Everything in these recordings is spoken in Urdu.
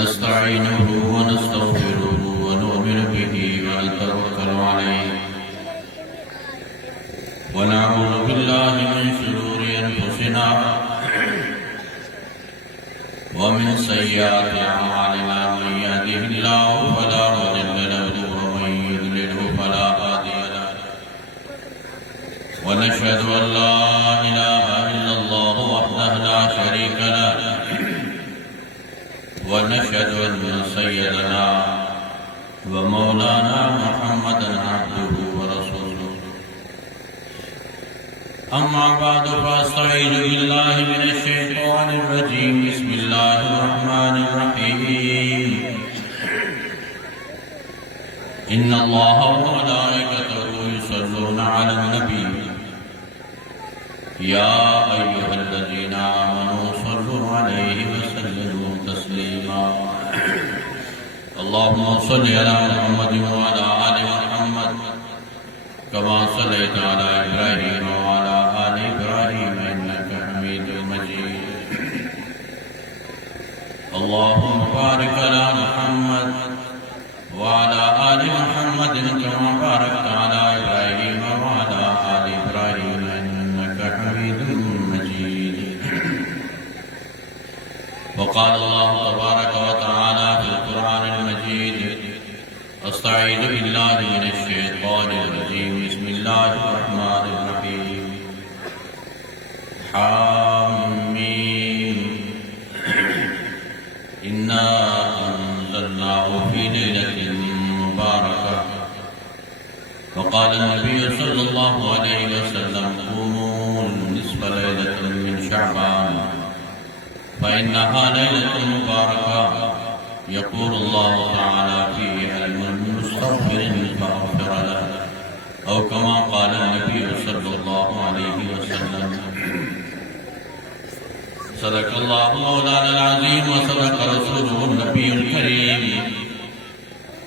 نستعينه ونستغفره ونؤمن به ونتوكل عليه ونعوذ بالله من شرور أنفسنا ومن سيئات أعمالنا من يهده الله فلا مضل له ومن يضلله فلا هادي له ونشهد أن لا إله إلا الله وحده لا شريك له ونشهد أن سيدنا ومولانا محمدا عبده ورسوله أما بعد فاستعيذ بالله من الشيطان الرجيم بسم الله الرحمن الرحيم إن الله وملائكته يصلون على النبي يا أيها الذين آمنوا صلوا عليه وسلموا تسليما اللهم صل على محمد وعلى آل محمد كما صليت على إبراهيم وعلى آل إبراهيم إنك حميد مجيد اللهم بارك على محمد وعلى آل محمد كما باركت على إبراهيم وعلى آل إبراهيم إنك حميد مجيد وقال الله تبارك وتعالى في القرآن المجيد أستعيذ بالله من الشيطان الرجيم بسم الله الرحمن الرحيم حامين إنا أنزلناه في ليلة مباركة وقال النبي صلى الله عليه وسلم قوموا نصف ليلة من شعبان فإنها ليلة مباركة يقول الله تعالى فيه المستغفر فاغفر له أو كما قال النبي صلى الله عليه وسلم صدق الله مولانا العظيم وصدق رسوله النبي الكريم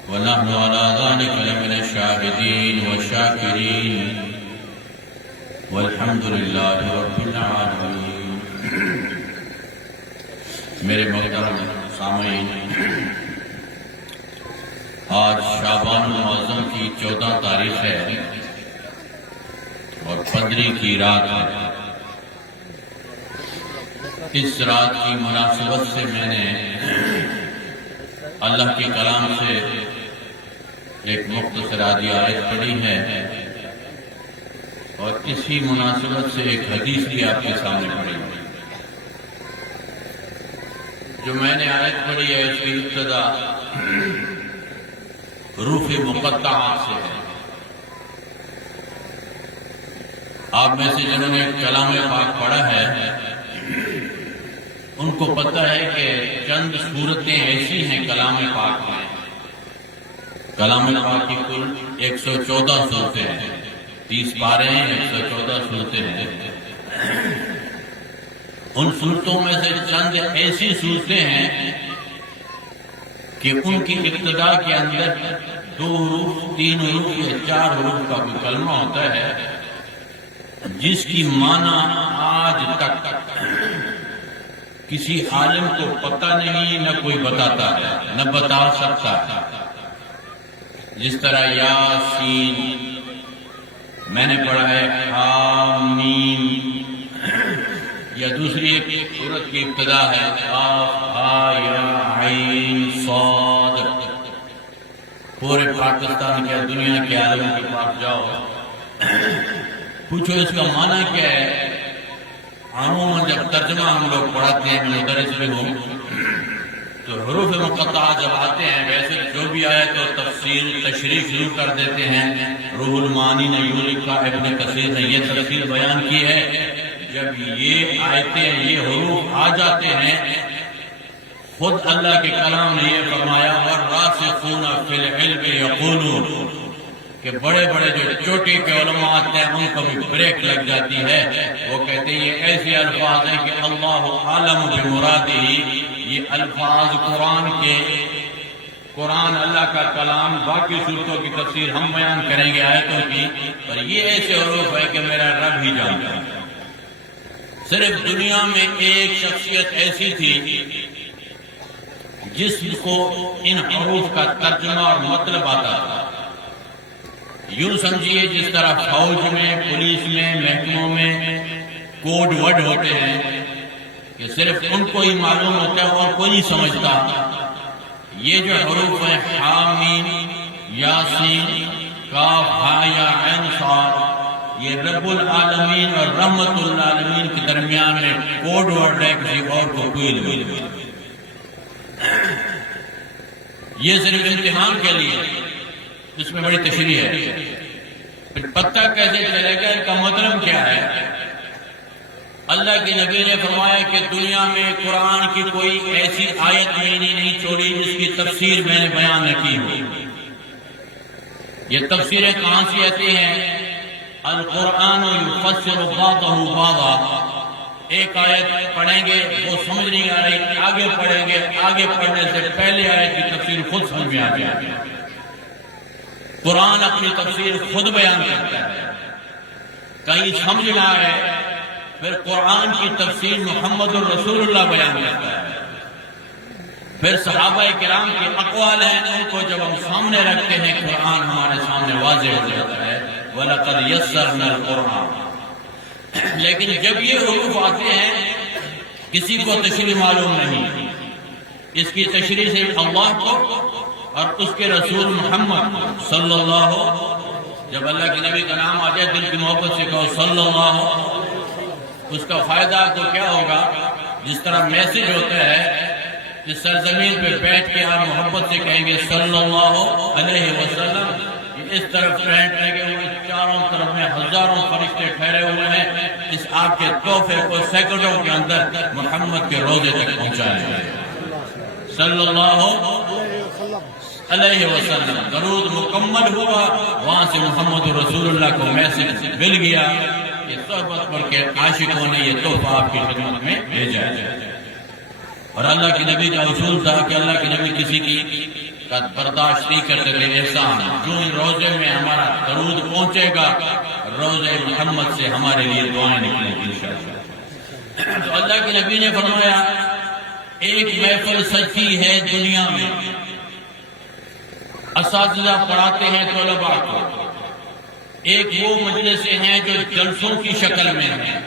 ونحن على ذلك لمن الشاهدين والشاكرين والحمد لله رب العالمين میرے محترم سامعین، آج شعبان المعظم کی 14 تاریخ ہے اور 15 کی رات ہے۔ اس رات کی مناسبت سے میں نے اللہ کے کلام سے ایک مختصر آیت پڑھی ہے اور اسی مناسبت سے ایک حدیث بھی آپ کے سامنے پڑھی ہے۔ جو میں نے آیت پڑھی ہے اس کی ابتدا حروف مقطعات سے ہے۔ آپ میں سے جنہوں نے کلام پاک پڑھا ہے ان کو پتہ ہے کہ چند صورتیں ایسی ہیں کلام پاک میں۔ کلام پاک کی کل 114 صورتیں ہیں، 30 پارے ہیں، 114 صورتیں ہیں۔ ان صورتوں میں سے چند ایسی صورتیں ہیں کہ ان کی ابتدا کے اندر 2 حروف، 3 حروف یا 4 حروف کا کوئی کلمہ ہوتا ہے جس کی معنی آج تک کسی عالم کو پتہ نہیں، نہ کوئی بتاتا ہے، نہ بتا سکتا ہے۔ جس طرح یاسین میں نے پڑھا ہے حامیم، یا دوسری ایک سورت کی ابتدا ہے قاف ہا یا عین صاد۔ پورے پاکستان کے دنیا کے عالم کے پاس جاؤ، پوچھو اس کا معنی کیا ہے۔ عموماً جب ترجمہ ہم لوگ پڑھاتے ہیں، میں مدرس بھی ہوں، تو حروف مقطعہ جب آتے ہیں ویسے جو بھی آئے تو تفصیل تشریح شروع کر دیتے ہیں۔ روح المعانی نے یوں لکھا، ابن کثیر نے یہ تفصیل بیان کی ہے۔ جب یہ آیتیں، یہ حروف آ جاتے ہیں، خود اللہ کے کلام نے یہ فرمایا وَالرَّاسِخُونَ فِي الْعِلْمِ يَقُولُونَ کہ بڑے بڑے جو چوٹی کے علماء آتے ہیں ان کو بھی بریک لگ جاتی ہے۔ وہ کہتے ہیں یہ ایسے الفاظ ہیں کہ اللہ عالم بمرادہ، یہ الفاظ قرآن اللہ کا کلام، باقی صورتوں کی تفسیر ہم بیان کریں گے آیتوں کی، پر یہ ایسے حروف ہے کہ میرا رب ہی جانتا ہے۔ صرف دنیا میں ایک شخصیت ایسی تھی جس کو ان حروف کا ترجمہ اور مطلب آتا تھا۔ یوں سمجھیے جس طرح فوج میں، پولیس میں، محکموں میں کوڈ ورڈ ہوتے ہیں کہ صرف ان کو ہی معلوم ہوتا ہے اور کوئی نہیں سمجھتا، یہ جو حروف ہیں حامیم، یاسین، کاف، ہا یا عین صاد، یہ رب العالمین اور رحمت العالمین کے درمیان میں کوڈ ورڈ ہے، کسی اور کو کوئی نہیں۔ یہ صرف امتحان کے لیے، اس میں بڑی تشریح ہے۔ پھر پتہ کیسے چلے گا، اس کا مطلب کیا ہے؟ اللہ کے نبی نے فرمایا کہ دنیا میں قرآن کی کوئی ایسی آیت میں نہیں چھوڑی جس کی تفسیر میں نے بیان نہ کی ہو۔ یہ تفسیریں کہاں سے آتی ہیں؟ القرآن یفسر بعضہ بعضا، ایک آیت پڑھیں گے وہ سمجھ نہیں آ رہی، آگے پڑھیں گے، آگے پڑھنے سے پہلے آیت کی تفسیر خود سمجھ میں آ جائے۔ قرآن اپنی تفسیر خود بیان کرتا ہے، کہیں سمجھ نہ آئے پھر قرآن کی تفسیر محمد الرسول اللہ بیان کرتا ہے۔ پھر صحابہ کرام کے اقوال ہیں، ان کو جب ہم سامنے رکھتے ہیں قرآن ہمارے سامنے واضح ہو جاتا ہے۔ وَلَقَدْ يَسَّرْنَا الْقُرْآنَ، لیکن جب یہ حروف آتے ہیں کسی کو تشریح معلوم نہیں، اس کی تشریح صرف اللہ کو اور اس کے رسول محمد صلی اللہ، جب اللہ کے نبی کا نام آ جائے دل کی محبت سے کہو صلی اللہ، اس کا فائدہ تو کیا ہوگا؟ جس طرح میسج ہوتا ہے، اس سرزمین پہ بیٹھ کے آپ محبت سے کہیں گے صلی اللہ علیہ وسلم، اس طرف ٹرینڈ لگے ہوئے، چاروں طرف میں ہزاروں فرشتے ٹھہرے ہوئے ہیں، اس آپ کے تحفے کو سیکنڈوں کے اندر محمد کے روضے تک پہنچائیں۔ صلی اللہ علیہ وسلم درود مکمل ہوا، وہاں سے محمد رسول اللہ کو میسج مل گیا، یہ صحبت پڑھ کے عاشقوں نے یہ تحفہ آپ کی خدمت میں بھیجا ہے۔ اور اللہ کے نبی کا اصول تھا کہ اللہ کے نبی کسی کی برداشت نہیں کرتے تھے احسان، جو ان روزے میں ہمارا درود پہنچے گا، روزے محمد سے ہمارے لیے دعائیں نکلیں گی انشاءاللہ۔ تو اللہ کے نبی نے فرمایا ایک محفل سچی ہے دنیا میں، اساتذہ پڑھاتے ہیں طلباء کو، ایک وہ مجلسیں ہیں جو جلسوں کی شکل میں ہیں،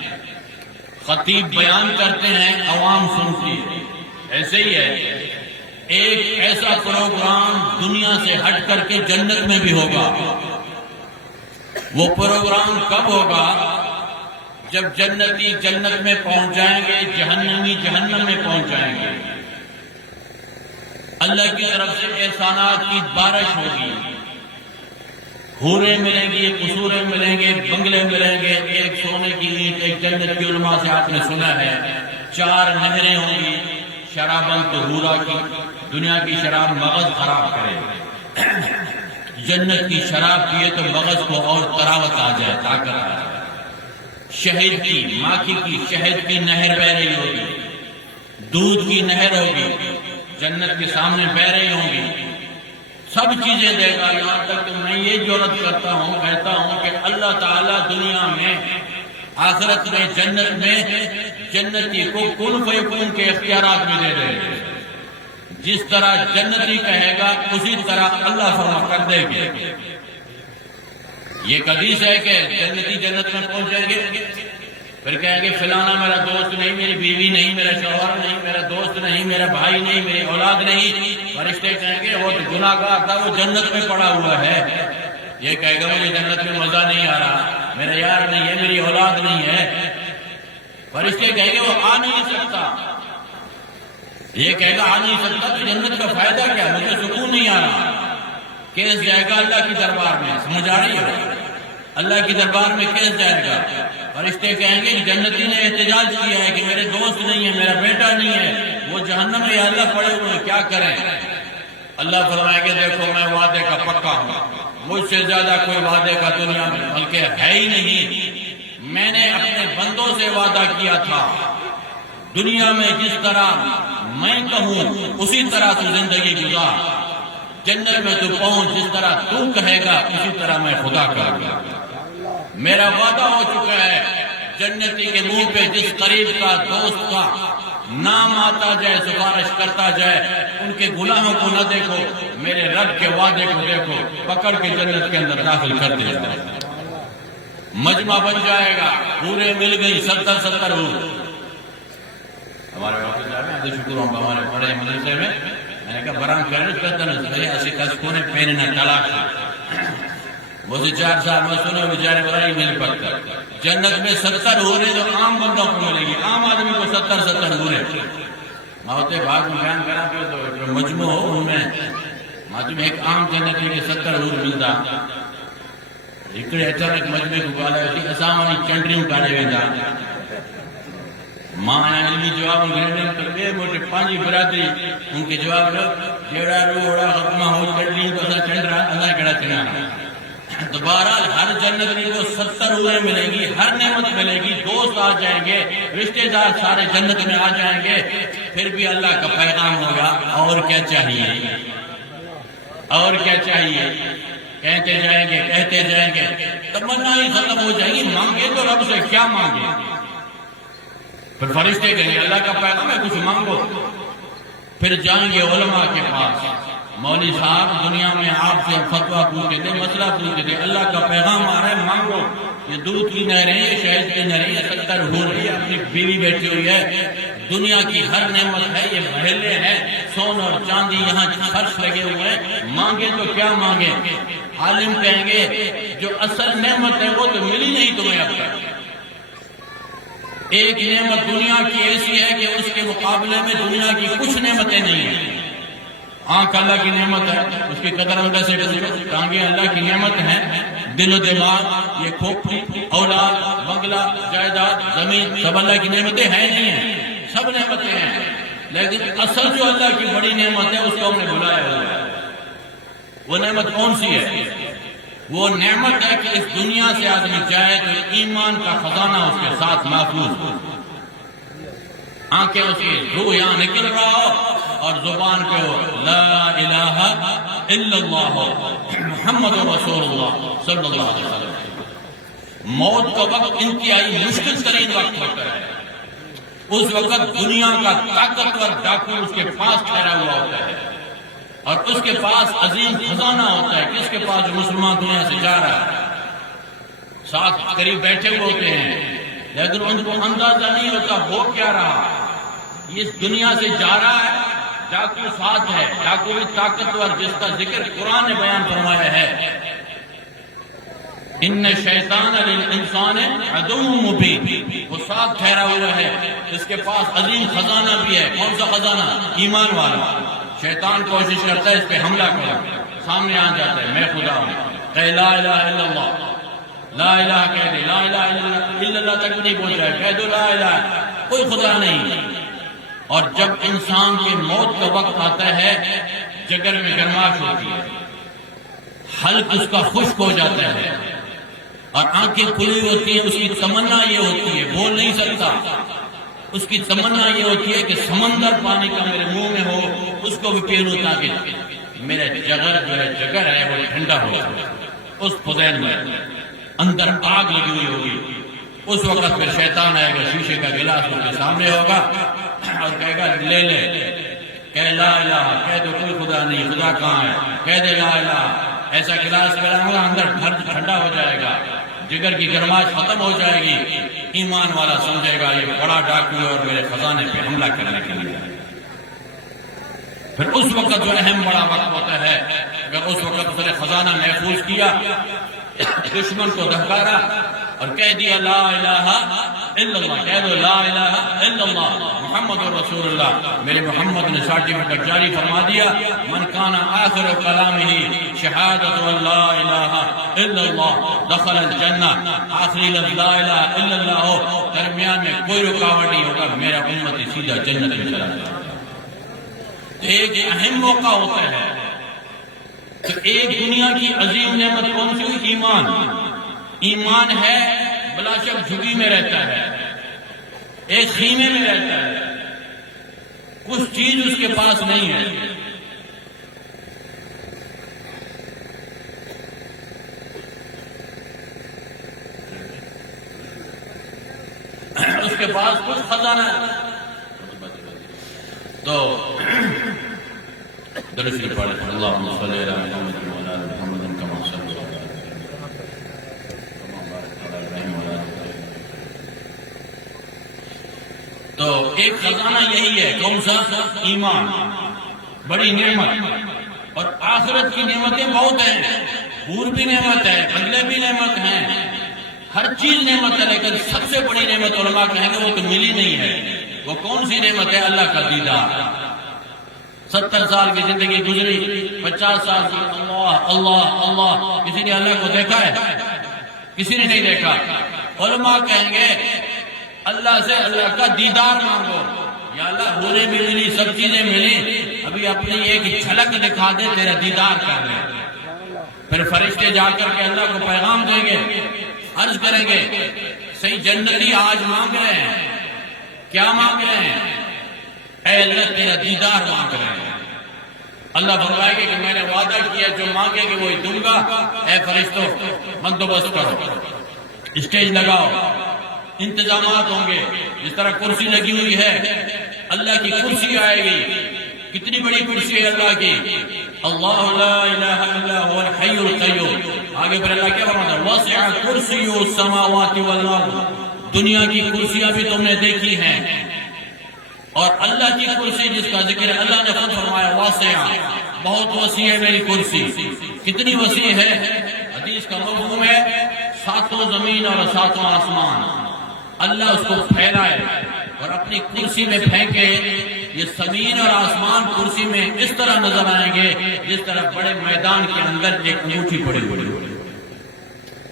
خطیب بیان کرتے ہیں، عوام سنتی ہے، ایسے ہی ہے ایک ایسا پروگرام دنیا سے ہٹ کر کے جنت میں بھی ہوگا۔ وہ پروگرام کب ہوگا؟ جب جنتی جنت میں پہنچ جائیں گے، جہنمی جہنم میں پہنچ جائیں گے، اللہ کی طرف سے احسانات کی بارش ہوگی، حوریں ملیں گی، قصوریں ملیں گے، بنگلے ملیں گے، ایک سونے کی اینٹ، ایک جنت کی علماء سے آپ نے سنا ہے، 4 نہریں ہوں گی، شراباً طہورا کی، دنیا کی شراب مغز خراب کرے، جنت کی شراب پیے تو مغز کو اور طراوت آ جائے، طاقت آ جائے۔ شہد کی، ماکھی کی، شہد کی نہر بہ رہی ہوگی، دودھ کی نہر ہوگی، جنت کے سامنے بہ رہی ہوں گی، سب چیزیں دے گا، یہاں تک کہ میں یہ جرات کرتا ہوں، کہتا ہوں کہ اللہ تعالیٰ دنیا میں، آخرت میں، جنت میں جنتی کو کن فیکون کے اختیارات میں دے رہے ہیں۔ جس طرح جنتی کہے گا اسی طرح اللہ فرما کر دے گے۔ یہ حدیث ہے کہ جنتی جنت میں پہنچ جائیں گے، پھر کہیں گے فلانا میرا دوست نہیں، میری بیوی نہیں، میرا شوہر نہیں، میرا دوست نہیں، میرا بھائی نہیں، میری اولاد نہیں۔ فرشتے کہیں گے وہ تو گناہ گار تھا، وہ جنت میں پڑا ہوا ہے۔ یہ کہے گا مجھے جنت میں مزہ نہیں آ رہا، میرا یار نہیں ہے، میری اولاد نہیں ہے۔ فرشتے کہیں گے وہ آ نہیں سکتا، یہ کہے گا آ نہیں سکتا تو جنت کا فائدہ کیا، مجھے سکون نہیں آ رہا۔ کیس جائے گا اللہ کی دربار میں، سمجھ آ رہی ہے؟ اللہ کی دربار میں کیس جائے گا؟ فرشتے کہیں گے جنتی نے احتجاج کیا ہے کہ میرے دوست نہیں ہے، میرا بیٹا نہیں ہے، وہ جہنم میں اللہ پڑے ہوئے ہیں، کیا کریں؟ اللہ فرمائے گے دیکھو میں وعدے کا پکا ہوں، مجھ سے زیادہ کوئی وعدے کا دنیا میں بلکہ ہے ہی نہیں۔ میں نے اپنے بندوں سے وعدہ کیا تھا، دنیا میں جس طرح میں کہوں اسی طرح تو زندگی گزار، جنت میں تو پہنچ جس طرح تو کہے گا اسی طرح میں خدا کروں گا۔ میرا وعدہ ہو چکا ہے، جنتی کے منہ پہ جس قریب کا دوست کا نام آتا جائے، سفارش کرتا جائے، ان کے گناہوں کو نہ دیکھو، میرے رب کے وعدے کو دیکھو، پکڑ کے جنت کے اندر داخل کر دے جائے۔ مجمع بن جائے گا، پورے مل گئی 70 حور۔ ہمارے واپس جائے شکر ہوں ہمارے بڑے مدرسے میں نے کہا برام کرنے کرتا نظریہ ایسی کس کونے پہننا طلاق مجھے 4 سال میں سنو بیچارے بڑا ہی مل پکتا جنت میں 70 حوریں جو عام بندوں کو ملے گی، عام آدمی کو 70 حوریں موتے بھاگ میں بیان کرا پہ تو مجموع ہو ان میں معلوم ایک عام جنتی کے 70 حور ملتا ایکڑے اچانک مجموعے کو کالا ہے اساں وانی چنڈریوں کاڑے ویندا ماں علمی جواب گھرنے پر بے موٹے پانچی برادری ان کے جواب لو جیڑا روڑا ختمہ ہو چنڈریوں کو اسا چنڈرا اللہ کڑا چنا تو بہرحال ہر جنت کو 70 حوریں ملیں گی، ہر نعمت ملے گی، دوست آ جائیں گے، رشتہ دار سارے جنت میں آ جائیں گے، پھر بھی اللہ کا پیغام ہوگا اور کیا چاہیے، اور کیا چاہیے، کہتے جائیں گے تمنا ہی ختم ہو جائے گی، مانگے تو رب سے کیا مانگے، پھر فرشتے کہیں گے اللہ کا پیغام ہے کچھ مانگو، پھر جائیں گے علماء کے پاس، مولوی صاحب دنیا میں آپ سے فتویٰ پوچھتے تھے، مسئلہ پوچھتے تھے، اللہ کا پیغام آ رہا ہے مانگو، یہ دودھ کی نہریں یہ شہد کی نہریں یہ 70 حور ہے، اپنی بیوی بیٹھی ہوئی ہے، دنیا کی ہر نعمت ہے، یہ محلے ہیں، سون اور چاندی یہاں فرش لگے ہوئے ہیں، مانگے تو کیا مانگے، عالم کہیں گے جو اصل نعمت ہے وہ تو ملی نہیں تمہیں اب تک، ایک نعمت دنیا کی ایسی ہے کہ اس کے مقابلے میں دنیا کی کچھ نعمتیں نہیں ہیں، آنکھ اللہ کی نعمت ہے، اس کی قدر اندر سے ٹانگیں اللہ کی نعمت ہیں، دل و دماغ یہ کھوپڑی اولاد بنگلہ جائیداد زمین سب اللہ کی نعمتیں ہیں نہیں ہیں، سب نعمتیں ہیں، لیکن اصل جو اللہ کی بڑی نعمت ہے اس کو ہم نے بلایا ہوا ہے، وہ نعمت کون سی ہے؟ وہ نعمت ہے کہ اس دنیا سے آدمی جائے تو ایمان کا خزانہ اس کے ساتھ محفوظ ہو، آنکھیں اس کی روح یہاں نکل رہا ہو اور زبان پہ ہو لا الہ الا اللہ محمد رسول اللہ صلی اللہ علیہ وسلم۔ موت کا وقت انتہائی مشکل ترین وقت ہوتا ہے، اس وقت دنیا کا طاقتور ڈاکو اس کے پاس ٹھہرا ہوا ہوتا ہے اور اس کے پاس عظیم خزانہ ہوتا ہے، کس کے پاس جو مسلمان دنیا سے جا رہا ہے، ساتھ قریب بیٹھے ہوئے ہوتے ہیں لیکن ان کو اندازہ نہیں ہوتا وہ کیا رہا، یہ اس دنیا سے جا رہا ہے، ڈاکو ساتھ ہے، ڈاکو بھی طاقتور جس کا ذکر قرآن نے بیان فرمایا ہے، ان شیطان للانسان عدو مبین، وہ ساتھ ٹھہرا ہوا ہے، اس کے پاس عظیم خزانہ بھی ہے، کون سا خزانہ؟ ایمان والا، شیطان کوشش کرتا ہے اس پہ حملہ کرو، سامنے آ جاتا ہے میں خدا ہوں، کہے لا الہ الا اللہ، لا الہ کہہ دے، لا الہ الا اللہ تک نہیں پہنچ رہا ہے، کہہ دو لا الہ، کوئی خدا نہیں، اور جب انسان کی موت کا وقت آتا ہے جگر میں گرماش ہوتی ہے، حلق اس کا خشک ہو جاتا ہے اور آنکھیں کھلی ہوتی ہیں، اس کی تمنا یہ ہوتی ہے بول نہیں سکتا، اس کی تمنا یہ ہوتی ہے کہ سمندر پانی کا میرے منہ میں ہو، اس کو بھی پی لوں تاکہ میرا جگر ہے وہ ٹھنڈا ہو جائے، اس فضیل میں اندر آگ لگی ہوئی ہوگی، اس وقت پھر شیطان آئے گا، شیشے کا گلاس اس کے سامنے ہوگا اور کہے گا لے لے، کہہ لا الہ، کہہ دو کوئی خدا نہیں، خدا کہاں ہے، کہہ دے لا الہ، ایسا گلاس پلاؤں گا اندر ٹھنڈا ہو جائے گا، جگر کی گرماش ختم ہو جائے گی، ایمان والا سمجھے گا یہ بڑا ڈاکو ہے اور میرے خزانے پہ حملہ کرنے کے لیے، پھر اس وقت جو اہم بڑا وقت ہوتا ہے، اگر اس وقت اس نے خزانہ محفوظ کیا، دشمن کو دھکارا اور کہہ دیا لا الہ الا اللہ، کہہ دو لا الہ الا اللہ محمد رسول اللہ، میرے محمد نے سرٹیفکیٹ جاری فرما دیا، من کان آخر کلامہ شہادت لا الہ الا اللہ دخل الجنہ، آخری لفظ لا الہ الا اللہ ہو، درمیان میں کوئی رکاوٹ نہیں ہوگا، میرا امت سیدھا جنت میں چلا جائے۔ ایک اہم موقع ہوتا ہے کہ ایک دنیا کی عظیم نعمت کون سی ہوئی؟ ایمان، ایمان ہے بلا شک جھگی میں رہتا ہے، ایک خیمے میں رہتا ہے، کچھ چیز اس کے پاس نہیں ہے، اس کے پاس کچھ خزانہ ہے، تو درود شریف پڑھ اللہم صلی علی محمد وعلی آل محمد کما صلیت علی ابراہیم وعلی آل ابراہیم۔ تو ایک خزانہ یہی ہے، کون سا؟ ایمان، بڑی نعمت، اور آخرت کی نعمتیں بہت ہیں، حور بھی نعمت ہے، بنگلے بھی نعمت ہیں، ہر چیز نعمت ہے، لیکن سب سے بڑی نعمت علماء کہیں گے وہ تو ملی نہیں ہے۔ وہ کون سی نعمت ہے؟ اللہ کا دیدار۔ 70 سال کی زندگی گزری، 50 سال کی، اللہ اللہ اللہ، کسی نے اللہ کو دیکھا ہے؟ کسی نے نہیں دیکھا۔ علماء کہیں گے اللہ سے اللہ کا دیدار مانگو، یا اللہ حوریں بھی ملی، سب چیزیں ملی، ابھی اپنی ایک جھلک دکھا دے، تیرا دیدار کر لے۔ پھر فرشتے جا کر کے اللہ کو پیغام دیں گے، عرض کریں گے صحیح جنتی آج مانگ رہے ہیں، کیا مانگ رہے ہیں؟ اے اللہ تیرا دیدار مانگ رہے ہیں۔ اللہ فرمائے گے کہ میں نے وعدہ کیا جو مانگے گے وہی دوں گا، اے فرشتوں بندوبست کرو، اسٹیج لگاؤ، انتظامات ہوں گے، جس طرح کرسی لگی ہوئی ہے، اللہ کی کرسی آئے گی، کتنی بڑی کرسی ہے اللہ کی، اللہ لا الہ الا هو الحی القیوم۔ آگے پھر اللہ کیا فرماتا ہے؟ وسع کرسی السماوات والارض، دنیا کی کرسیاں بھی تم نے دیکھی ہیں، اور اللہ کی کرسی جس کا ذکر ہے، اللہ نے خود فرمایا واسع، بہت وسیع ہے میری کرسی۔ کتنی وسیع ہے؟ حدیث کا مفہوم ہے 7 زمین اور 7 آسمان، اللہ اس کو پھیلائے اور اپنی کرسی میں پھینکے، یہ زمین اور آسمان کرسی میں اس طرح نظر آئیں گے جس طرح بڑے میدان کے اندر ایک انگوٹھی پڑی ہوئی۔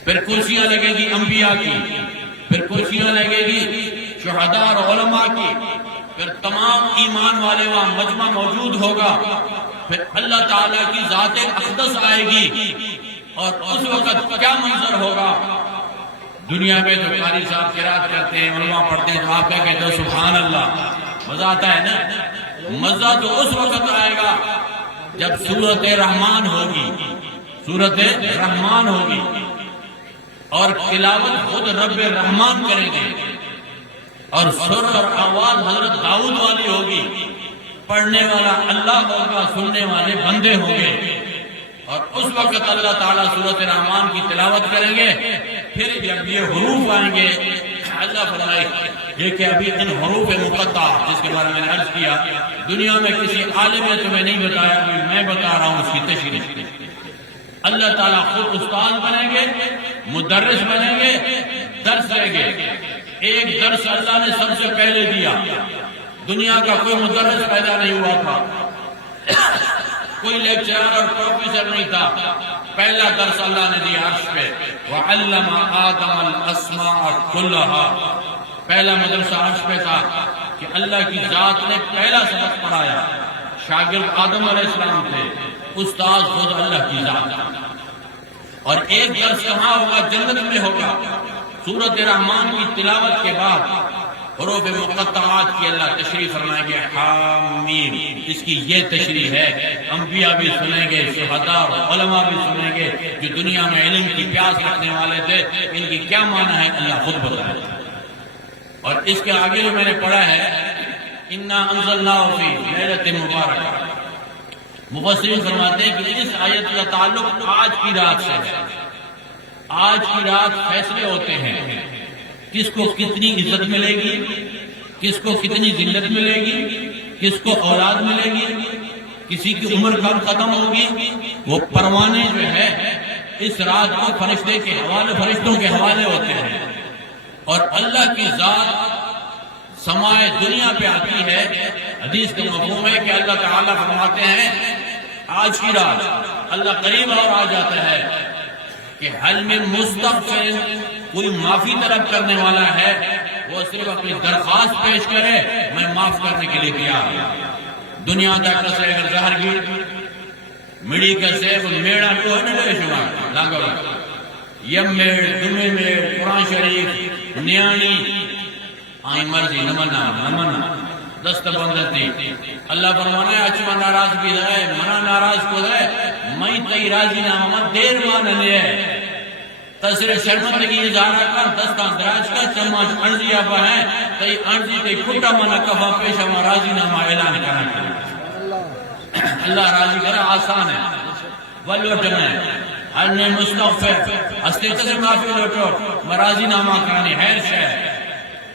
پھر کرسیاں لگے گی انبیاء کی، پھر کرسیاں لگے گی شہداء اور علماء کی، پھر تمام ایمان والے وہاں مجمع موجود ہوگا، پھر اللہ تعالیٰ کی ذات اقدس آئے گی، اور اس وقت کیا منظر ہوگا؟ دنیا میں تو قاری صاحب قرات کرتے ہیں، علماء پڑھتے ہیں، تو آپ کیا کہتے ہو؟ سبحان اللہ، مزہ آتا ہے نا؟ مزہ تو اس وقت آئے گا جب سورت رحمان ہوگی، سورت رحمان ہوگی، اور تلاوت خود رب رحمان کریں گے، اور سر اور آواز حضرت داؤد والی ہوگی، پڑھنے والا اللہ ہوگا، سننے والے بندے ہوں گے، اور اس وقت اللہ تعالیٰ سورت رحمان کی تلاوت کریں گے۔ پھر جب یہ حروف آئیں گے، اللہ فرمائے یہ کہ ابھی ان حروف مقطع جس کے بارے میں نے عرض کیا، دنیا میں کسی عالم نے تمہیں نہیں بتایا، ابھی میں بتا رہا ہوں اس کی تشریح۔ اللہ تعالیٰ خود استاد بنیں گے، مدرس بنیں گے، درس لیں گے۔ ایک درس اللہ نے سب سے پہلے دیا، دنیا کا کوئی مدرس پیدا نہیں ہوا تھا، کوئی لیکچرر اور پروفیسر نہیں تھا، پہلا درس اللہ نے دیا عرش پہ، وَعَلَّمَ آدَمَ الْأَسْمَاءَ كُلَّهَا، پہلا مدرسہ عرش پہ تھا کہ اللہ کی ذات نے پہلا سبق پڑھایا۔ شاگرد آدم علیہ السلام تھے، استاد خود اللہ کی ذات۔ اور ایک درس کہاں ہوگا؟ جنت میں ہوگا۔ سورت رحمان کی تلاوت کے بعد حروف مقطعات کی اللہ تشریح فرمائیں گے، حامیم، اس کی یہ تشریح ہے، انبیاء بھی سنیں گے، شہداء اور علماء بھی سنیں گے، جو دنیا میں علم کی پیاس رکھنے والے تھے، ان کی کیا معنی ہے اللہ خود بتائے۔ اور اس کے آگے جو میں نے پڑھا ہے، اِنَّا أَنزَلْنَاهُ فِي لَيْلَةٍ مُبَارَكَةٍ، مفسرین فرماتے ہیں کہ اس آیت کا تعلق آج کی رات سے ہے۔ آج کی رات فیصلے ہوتے ہیں، کس کو کتنی عزت ملے گی، کس کو کتنی ذلت ملے گی، کس کو اولاد ملے گی، کسی کی عمر کب ختم ہوگی۔ وہ پروانے جو ہے اس رات کو فرشتوں کے حوالے ہوتے ہیں، اور اللہ کی ذات سمائے دنیا پہ آتی ہے۔ حدیث کا مفہوم ہے کہ اللہ تعالیٰ فرماتے ہیں آج کی رات اللہ قریب اور آ جاتا ہے کہ حل میں مستغفر، کوئی معافی طلب کرنے والا ہے، وہ صرف اپنی درخواست پیش کرے، میں معاف کرنے کے لیے تیار ہوں۔ دنیا تک سے اگر زہر گیر مڑی کا سے میڑا تو ہے نا شمار لاگو یم میڑ دمے میڑ قرآن شریف نیانی آئی مرضی نمنا دست بندتی اللہ فرمانے اچھا ناراض بھی رہے منا ناراض کو رہے میں تی راضی نہ ہم دیر مان لے تصرف شرمندگی اظہار کر دستان دراج کا چمچ انزی آبا ہے تئی انزی تے کھٹا منا کفا پیشا ما راضی نامہ اعلان کرنا اللہ راضی کرا آسان ہے والوٹن ہے انہیں مستغفر استغفر معافی لوٹو مراضی نامہ کرانی حیر شہ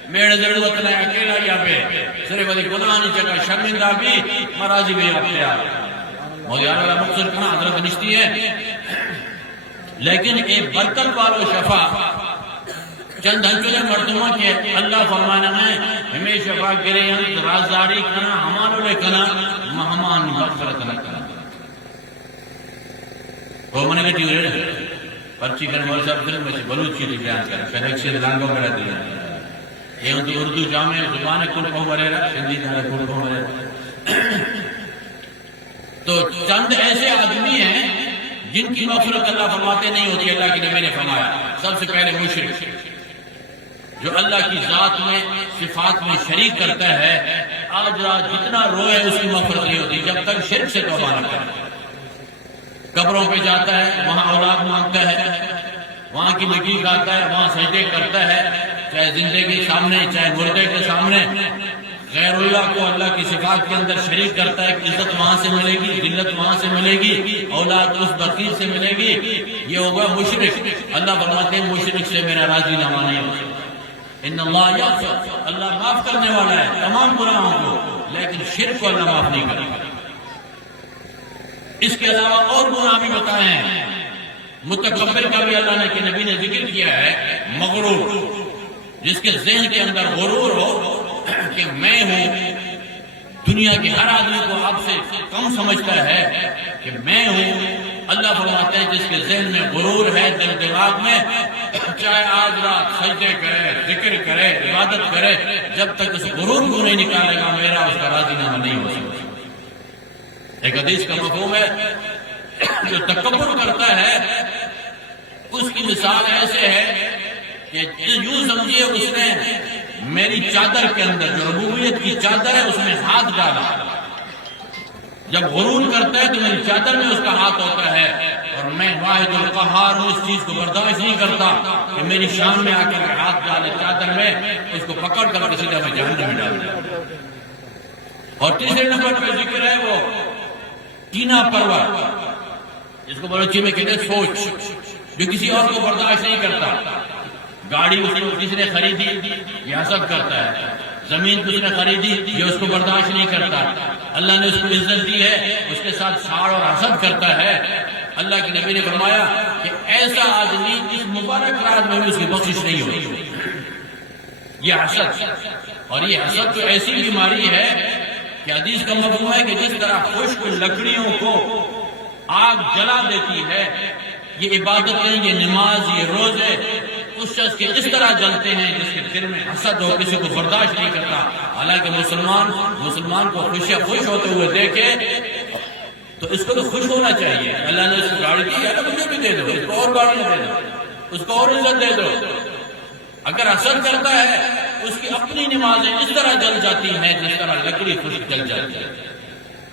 میرے ضرورت نہیں اکیلا یا بے صرف ادھی گناہ نہیں چکا شرمندہ بھی مراضی بھی اختیار مولیان اللہ مقصر کنا حضرت نشتی ہے لیکن ایک برکت والو شفا چند ہنچلے مردمہ کے اللہ فرمانا ہے ہمیں شفا کرے انت رازداری کنا ہمانو لے کنا مہمان مغفرت نہ کنا وہ منہ گٹی ہوئے رہے پرچی کرنے والا صاحب کرنے میں بلوچ کی بیان کریں پہلے ایک سے لانگوں میں رہتے ہیں یہ ان تو اردو جامع زبان کن کو مرے رہا سندھی دھارے کن کو مرے رہا تو چند ایسے آدمی ہیں جن کی مغفرت اللہ فرماتے نہیں ہوتی اللہ کی نبی نے فرمایا سب سے پہلے مشرک جو اللہ کی ذات میں صفات میں شریک کرتا ہے آج رات جتنا روئے اس کی مغفرت نہیں ہوتی جب تک شرک سے توبہ نہ کرے قبروں پہ جاتا ہے وہاں اولاد مانگتا ہے وہاں کی مٹی کھاتا ہے وہاں سجدے کرتا ہے چاہے زندے کے سامنے چاہے مردے کے سامنے غیر اللہ کو اللہ کی صفات کے اندر شریک کرتا ہے کہ عزت وہاں سے ملے گی ذلت وہاں سے ملے گی اولاد اس بقیر سے ملے گی یہ ہوگا مشرک اللہ فرماتے ہیں مشرک سے میرا راضی نامہ نہیں ہوگا ان اللہ یغفر اللہ معاف کرنے والا ہے تمام گناہوں کو لیکن شرک کو اللہ معاف نہیں کرے گا اس کے علاوہ اور گناہ بھی بتائے ہیں متکبر کا بھی اللہ نے کہ نبی نے ذکر کیا ہے مغرور جس کے ذہن کے اندر غرور ہو کہ میں ہوں دنیا کے ہر آدمی کو آپ سے کم سمجھتا ہے کہ میں ہوں اللہ فرماتا ہے جس کے ذہن میں غرور ہے دل دماغ میں چاہے آج رات سجدے کرے ذکر کرے عبادت کرے جب تک اس غرور کو نہیں نکالے گا میرا اس کا راضی نامہ نہیں ہو سکتا ایک حدیث کا مفہوم ہے جو تکبر کرتا ہے اس کی مثال ایسے ہے کہ یوں سمجھیے اس نے میری چادر کے اندر جو ربوبیت کی چادر ہے اس میں ہاتھ ڈالا جب غرور کرتا ہے تو میری چادر میں اس کا ہاتھ ہوتا ہے اور میں واحد القہار ہوں اس چیز کو برداشت نہیں کرتا کہ میری شان میں آ کر ہاتھ ڈالے چادر میں اس کو پکڑ کر کسی طرح میں جہنم میں ڈال دیا اور تیسرے نمبر پہ ذکر ہے وہ کینہ پرور جس کو بلوچی میں کہتے ہیں سوچ جو کسی اور کو برداشت نہیں کرتا گاڑی کسی نے خریدی یہ حسد کرتا ہے زمین کسی نے خریدی یہ اس کو برداشت نہیں کرتا اللہ نے اس کو عزت دی ہے اس کے ساتھ ساڑ اور حسد کرتا ہے اللہ کے نبی نے فرمایا کہ ایسا آدمی اس مبارک رات میں بھی اس کی بخشش نہیں ہوتی یہ حسد اور یہ حسد تو ایسی بیماری ہے کہ حدیث کا مفہوم ہے کہ جس طرح خشک لکڑیوں کو آگ جلا دیتی ہے یہ عبادتیں یہ نماز یہ روزے اس شخص کے اس طرح جلتے ہیں جس کے دل میں حسد ہو کسی کو برداشت نہیں کرتا حالانکہ مسلمان کو خوش ہوتے ہوئے دیکھے تو اس کو تو خوش ہونا چاہیے اللہ نے اس کو گاڑی دی ہے تو مجھے بھی دے دو اس کو اور گاڑی دے دو اس کو اور عزت دے دو اگر حسد کرتا ہے اس کی اپنی نمازیں اس طرح جل جاتی ہیں جس طرح لکڑی خشک جل جاتی ہے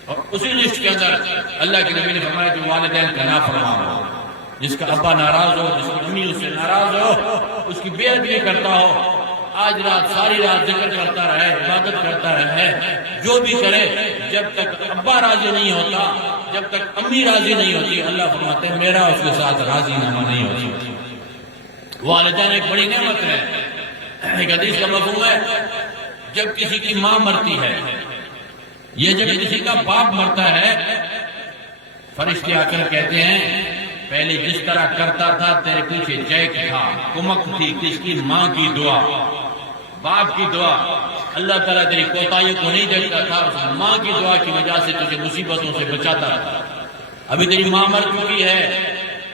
اور اسی لسٹ کے اندر اللہ کے نبی نے فرمایا کہ والدین کا نافرمان ہو جس کا ابا ناراض ہو جس کی امی اس سے ناراض ہو اس کی بے ادبی کرتا ہو آج رات ساری رات ذکر کرتا رہے عبادت کرتا رہے جو بھی کرے جب تک ابا راضی نہیں ہوتا جب تک امی راضی نہیں ہوتی اللہ فرماتے ہیں میرا اس کے ساتھ راضی نامہ نہیں ہوتی والدین ایک بڑی نعمت ہے ایک حدیث کا مفہوم ہے جب کسی کی ماں مرتی ہے یہ جب کسی کا باپ مرتا ہے فرشتے آ کر کہتے ہیں پہلے جس طرح کرتا تھا تیرے پیچھے جیک تھا کمک تھی کس کی ماں کی دعا باپ کی دعا اللہ تعالیٰ تیری کوتاہیوں کو نہیں دیکھتا تھا اس ماں کی دعا کی وجہ سے تجھے مصیبتوں سے بچاتا تھا ابھی تیری ماں مر چکی ہے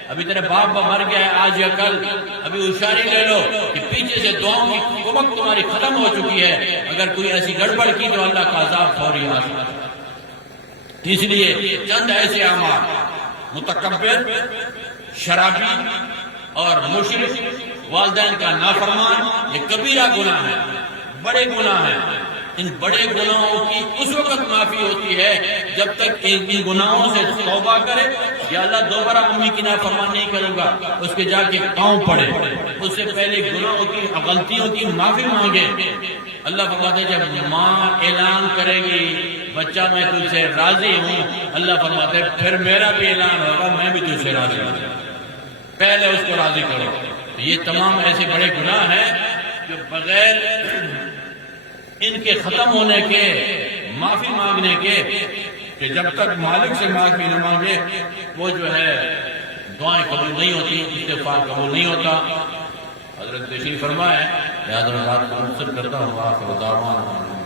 ابھی تیرے باپ مر گیا ہے آج یا کل ابھی ہوشیاری لے لو کہ پیچھے سے دعاؤں کی کمک تمہاری ختم ہو چکی ہے اگر کوئی ایسی گڑبڑ کی تو اللہ کا عذاب فوری آ سکتا ہے اس لیے چند ایسے اعمال متکبر شرابی اور مشرک والدین کا نافرمان یہ کبیرہ گناہ ہے بڑے گناہ ہیں ان بڑے گناہوں کی اس وقت معافی ہوتی ہے جب تک ان گناہوں سے توبہ کرے، یا اللہ دوبارہ امی کی نافرمانی نہیں کروں گا، اس کے جا کے پاؤں پڑے، اس سے پہلے گناہوں کی غلطیوں کی معافی مانگے۔ اللہ فرماتے ہیں جب ماں اعلان کرے گی بچہ میں تجھ سے راضی ہوں، اللہ فرماتے ہیں پھر میرا بھی اعلان ہوگا میں بھی تجھ سے راضی ہوں، پہلے اس کو راضی کرو۔ یہ تمام ایسے بڑے گناہ ہیں جو بغیر ان کے ختم ہونے کے، معافی مانگنے کے، کہ جب تک مالک سے معافی نہ مانگے وہ جو ہے دعائیں قبول نہیں ہوتی، استغفار قبول نہیں ہوتا۔ حضرت تشریف فرمائے، لہذا رات کو منصر کرتا ہوں، آخر دعوانا